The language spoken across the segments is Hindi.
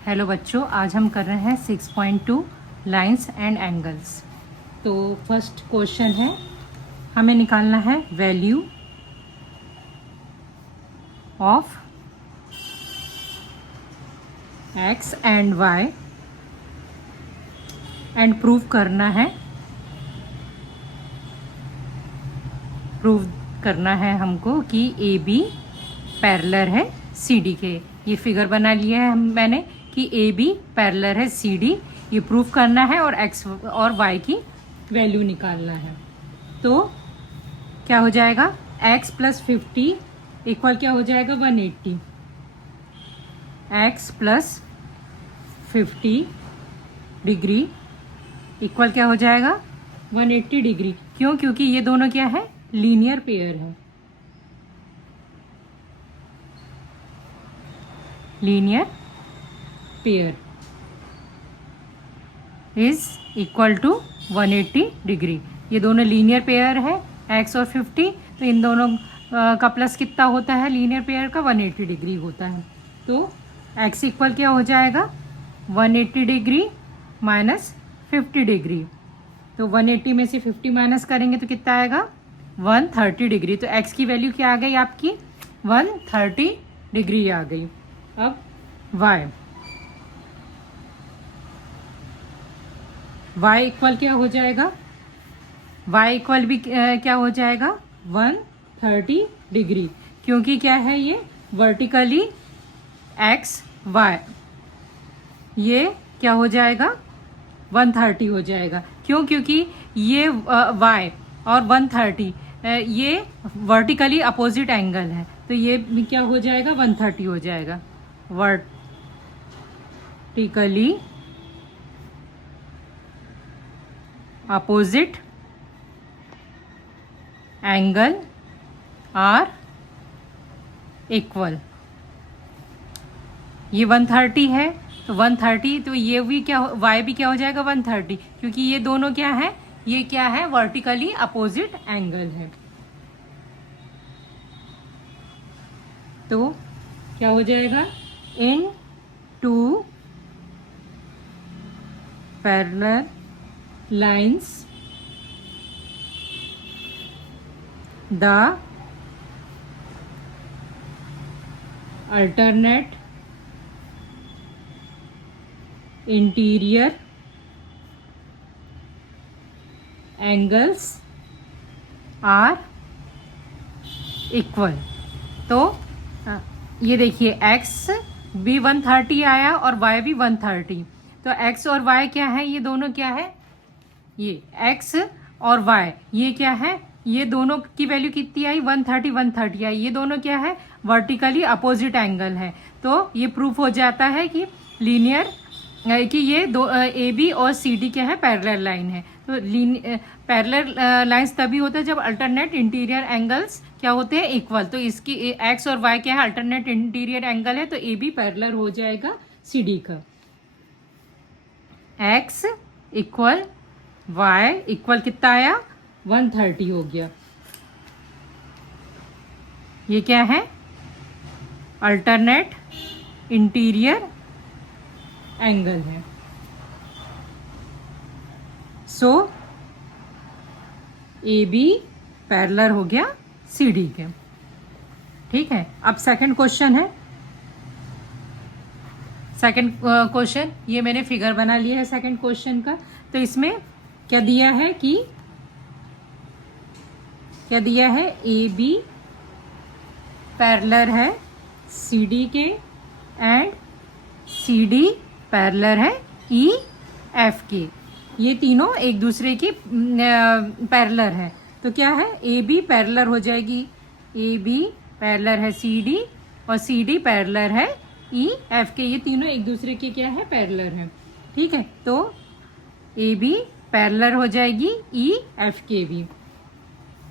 हेलो बच्चों, आज हम कर रहे हैं 6.2 लाइंस एंड एंगल्स। तो फर्स्ट क्वेश्चन है, हमें निकालना है value of x and y and prove करना है हमको कि ए बी पैरेलल है सी डी के। ये फिगर बना लिया है मैंने कि ए बी पैरेलल है सी डी, ये प्रूफ करना है और एक्स और वाई की वैल्यू निकालना है। तो क्या हो जाएगा, एक्स प्लस 50 इक्वल क्या हो जाएगा 180। एक्स प्लस 50 डिग्री इक्वल क्या हो जाएगा 180 डिग्री। क्यों? क्योंकि ये दोनों क्या है, लीनियर पेयर है। Linear pair is equal to 180 degree. ये दोनों लीनियर पेयर है x और 50, तो इन दोनों का प्लस कितना होता है लीनियर पेयर का 180 डिग्री होता है। तो x इक्वल क्या हो जाएगा 180 डिग्री माइनस 50 डिग्री। तो 180 में से 50 माइनस करेंगे तो कितना आएगा 130 डिग्री। तो x की वैल्यू क्या आ गई आपकी 130 डिग्री आ गई। अब y इक्वल क्या हो जाएगा, y इक्वल भी क्या हो जाएगा 130 डिग्री, क्योंकि क्या है ये वर्टिकली x y, ये क्या हो जाएगा 130 हो जाएगा। क्यों? क्योंकि ये y और 130 ये वर्टिकली अपोजिट एंगल है, तो ये क्या हो जाएगा 130 हो जाएगा। Vertically opposite angle are equal, ये 130 है तो 130, तो ये भी क्या y भी क्या हो जाएगा 130, क्योंकि ये दोनों क्या है, ये क्या है वर्टिकली अपोजिट एंगल है। तो क्या हो जाएगा, in two parallel lines the alternate interior angles are equal। तो ये देखिए x भी 130 आया और y भी 130, तो x और y क्या है, ये दोनों क्या है, ये x और y ये क्या है, ये दोनों की वैल्यू कितनी आई 130 130 आई। ये दोनों क्या है वर्टिकली अपोजिट एंगल है। तो ये प्रूफ हो जाता है कि लीनियर कि ये दो ए बी और सी डी क्या है पैरेलल लाइन है। तो पैरेलल लाइंस तभी होता है जब अल्टरनेट इंटीरियर एंगल्स क्या होते हैं इक्वल। तो इसकी एक्स और वाई क्या है अल्टरनेट इंटीरियर एंगल है, तो ए बी पैरेलल हो जाएगा सी डी का। एक्स इक्वल वाई इक्वल कितना आया 130 हो गया। ये क्या है अल्टरनेट इंटीरियर एंगल है। सो ए बी पैरेलल हो गया सी डी के। ठीक है, अब सेकंड क्वेश्चन है। सेकंड क्वेश्चन ये मैंने फिगर बना लिया है सेकंड क्वेश्चन का। तो इसमें क्या दिया है कि ए बी पैरेलल है सी डी के एंड सी डी पैरेलल है ई एफ के। ये तीनों एक दूसरे की पैरेलल है। तो क्या है ए बी पैरेलल हो जाएगी, ए बी पैरेलल है सी डी और सी डी पैरेलल है ई एफ के। ये तीनों एक दूसरे के क्या है पैरेलल है। ठीक है, तो ए बी पैरेलल हो जाएगी ई एफ के भी।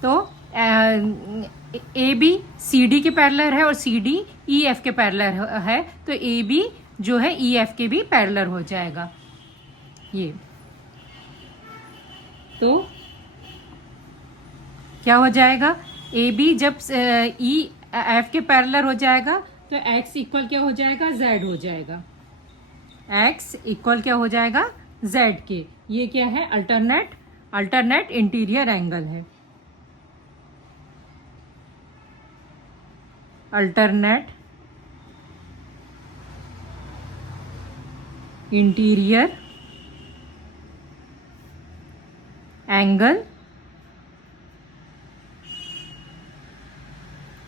तो ए बी सी डी के पैरेलल है और सी डी ई एफ के पैरेलल है, तो ए बी जो है ई एफ के भी पैरेलल हो जाएगा। ये तो क्या हो जाएगा, ए बी जब ई एफ के पैरेलल हो जाएगा तो एक्स इक्वल क्या हो जाएगा जेड हो जाएगा। x इक्वल क्या हो जाएगा z के। ये क्या है अल्टरनेट इंटीरियर एंगल है, अल्टरनेट इंटीरियर एंगल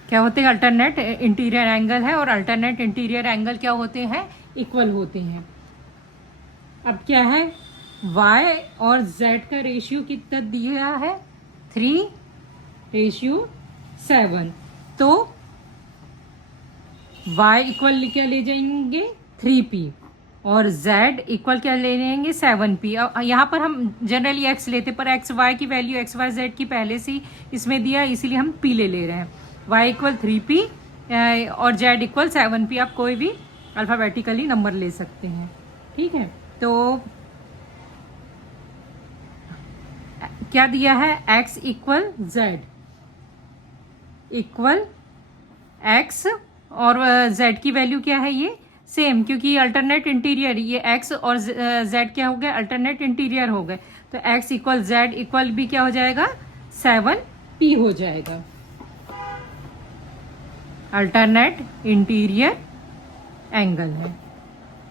क्या होते हैं, अल्टरनेट इंटीरियर एंगल है, और अल्टरनेट इंटीरियर एंगल क्या होते हैं, इक्वल होते हैं। अब क्या है, y और z का रेशियो कितना दिया है, 3:7। तो y इक्वल क्या ले जाएंगे 3p, और z इक्वल क्या ले लेंगे 7p। यहाँ पर हम जनरली x लेते, पर x y की वैल्यू x y z की पहले से ही इसमें दिया, इसीलिए हम p ले रहे हैं। y इक्वल 3p और z इक्वल 7p। आप कोई भी अल्फ़ाबेटिकली नंबर ले सकते हैं, ठीक है। तो क्या दिया है, x equal z equal x, और z की वैल्यू क्या है, ये सेम, क्योंकि अल्टरनेट इंटीरियर, ये x और z क्या हो गए, अल्टरनेट इंटीरियर हो गए। तो x इक्वल z इक्वल भी क्या हो जाएगा 7p हो जाएगा, अल्टरनेट इंटीरियर एंगल है,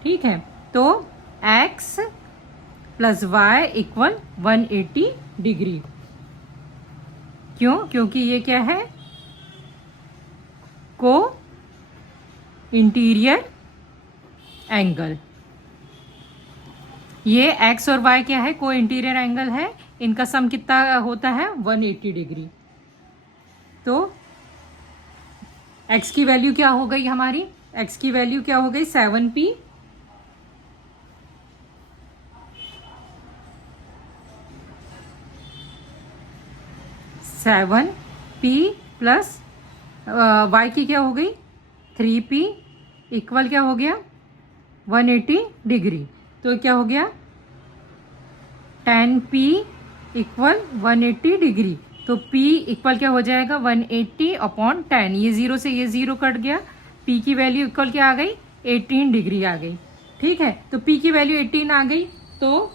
ठीक है। तो x plus y equal 180 degree. क्यों, क्योंकि ये क्या है, को इंटीरियर एंगल, ये x और y क्या है, को इंटीरियर एंगल है, इनका सम कितना होता है 180 डिग्री। तो x की वैल्यू क्या हो गई हमारी, x की वैल्यू क्या हो गई 7p, प्लस y की क्या हो गई 3p इक्वल क्या हो गया 180 डिग्री। तो क्या हो गया 10p इक्वल 180 डिग्री। तो p इक्वल क्या हो जाएगा 180/10, ये जीरो से ये जीरो कट गया, p की वैल्यू इक्वल क्या आ गई 18 डिग्री आ गई, ठीक है। तो p की वैल्यू 18 आ गई, तो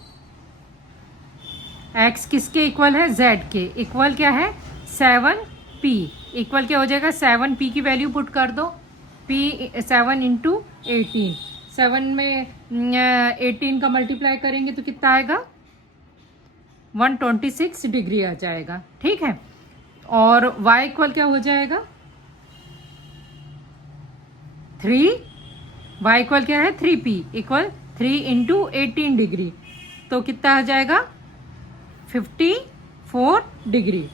x किसके इक्वल है, z के इक्वल क्या है 7p इक्वल क्या हो जाएगा 7p की वैल्यू पुट कर दो, p 7 इंटू 18, 7 में 18 का मल्टीप्लाई करेंगे तो कितना आएगा 126 डिग्री आ जाएगा, ठीक है। और y इक्वल क्या हो जाएगा 3, y इक्वल क्या है 3p इक्वल 3 इंटू 18 डिग्री, तो कितना आ जाएगा 54 डिग्री।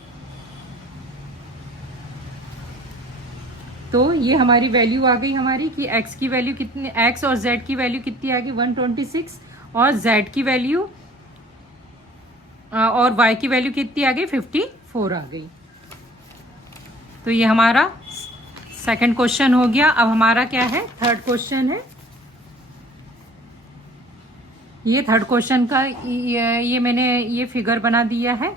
तो ये हमारी वैल्यू आ गई हमारी कि x की वैल्यू कितनी, x और z की वैल्यू कितनी आ गई 126, और z की वैल्यू और y की वैल्यू कितनी आ गई 54 आ गई। तो ये हमारा सेकंड क्वेश्चन हो गया। अब हमारा क्या है, थर्ड क्वेश्चन है। ये थर्ड क्वेश्चन का ये मैंने ये फिगर बना दिया है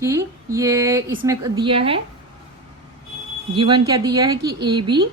कि ये इसमें दिया है, गिवन क्या दिया है कि AB